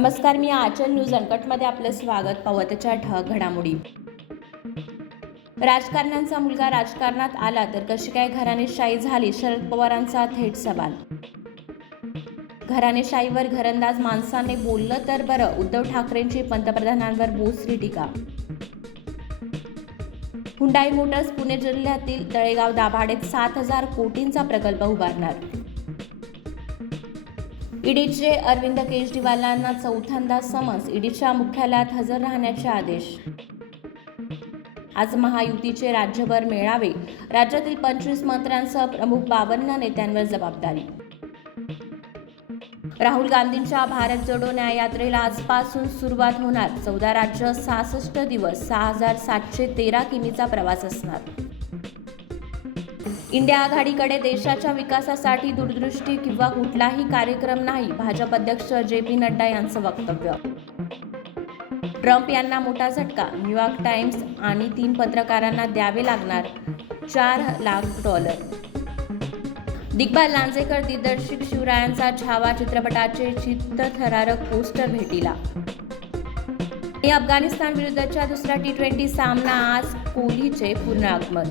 नमस्कार, मी आचल न्यूज अनकटमध्ये आपलं स्वागत. पावतच्या ठळक घडामोडी. राजकारण्यांचा मुलगा राजकारणात आला तर कशी काय घराणेशाही झाली? शरद पवारांचा थेट सवाल. घराणेशाहीवर घरंदाज माणसाने बोललं तर बरं, उद्धव ठाकरेंची पंतप्रधानांवर बोचरी टीका. हुंडाई मोटर्स पुणे जिल्ह्यातील तळेगाव दाभाडेत 7,000 कोटींचा प्रकल्प उभारणार. ईडीचे अरविंद केजरीवालांना चौथ्यांदा समन्स, ईडीच्या मुख्यालयात हजर राहण्याचे आदेश. आज महायुतीचे राज्यभर मेळावे, राज्यातील 25 मंत्र्यांसह प्रमुख 52 नेत्यांवर जबाबदारी. राहुल गांधींच्या भारत जोडो न्याय यात्रेला आजपासून सुरुवात होणार. 14 राज्य, 66 दिवस, 6,713 किमीचा प्रवास असणार. इंडिया आघाडीकडे देशाच्या विकासासाठी दूरदृष्टी किंवा कुठलाही कार्यक्रम नाही, भाजप अध्यक्ष जे.पी. नड्डा यांचं वक्तव्य. ट्रम्प यांना मोठा झटका, न्यूयॉर्क टाइम्स आणि 3 पत्रकारांना द्यावे लागणार $4 लाख. दिग्पाल लांजेकर दिग्दर्शित शिवरायांचा छावा चित्रपटाचे चित्तथरारक पोस्टर भेटीला. अफगाणिस्तान विरुद्धच्या दुसरा T20 सामना आज, कोहलीचे पूर्ण आगमन.